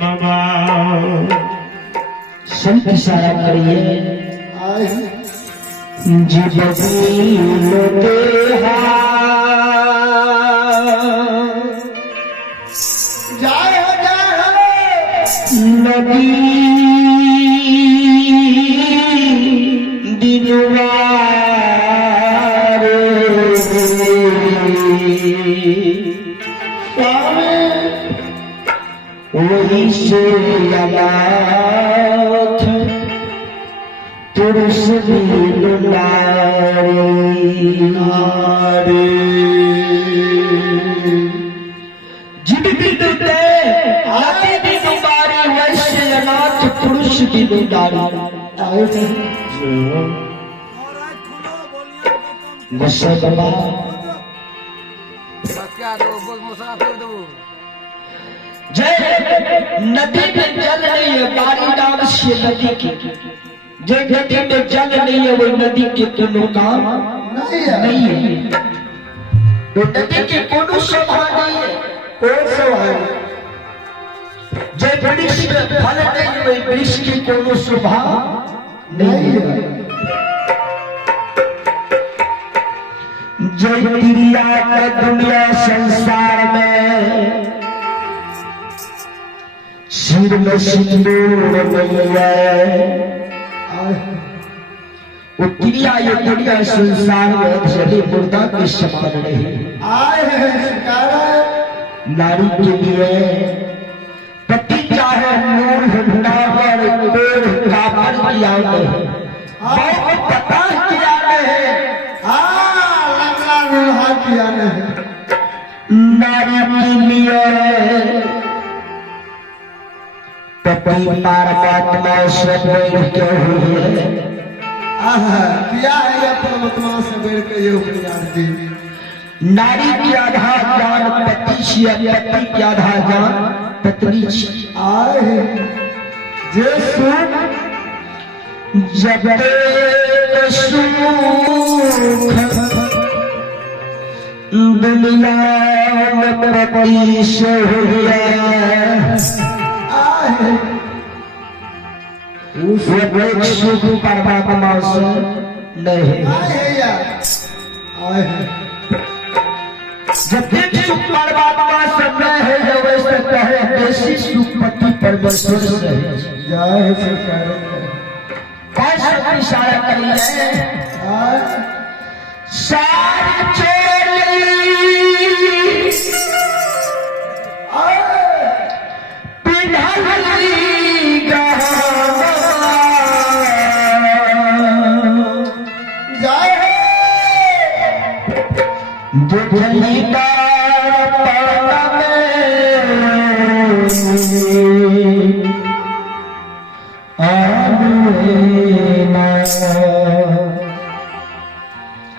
बाबा संत इशारा करिए नदी वही से अनाथ पुरुष जिद बिदुते आदि बिदुबारी वैश्य अनाथ पुरुष बिदुदारी मुसलमा जय नदी में जल नहीं है बारी नाम से नदी की जय नदी में जल नहीं है वो नदी के कोनो काम नहीं है तो नदी के कोनो शोभा नहीं है जय वृक्ष में फल नहीं है वही वृक्ष की कोनो शोभा नहीं है जय क्रिया का दुनिया संसार में सिर में सिंदूर नहीं है वो क्रिया ये दुनिया संसार में जली मुर्दा के समान नहीं नारी के लिए पति चाहे नूर हिंदावर पेड़ काबर किया नहीं बहुत पता किया नहीं नारी के लिए पति परमात्मा से बैर के हुए क्या है परमात्मा से बैर के ये उपचार दी नारी की आधा जान पति से पति की आधा जान पत्नी से आए जे सुख जब सुख दुनिया में पति से हुए सुख परमात्मा से नहीं जब सुख परमात्मा से नहीं है वैसे कहे देसी सुख पति परमेश्वर से कैसे इशारा करिए सारी चोरी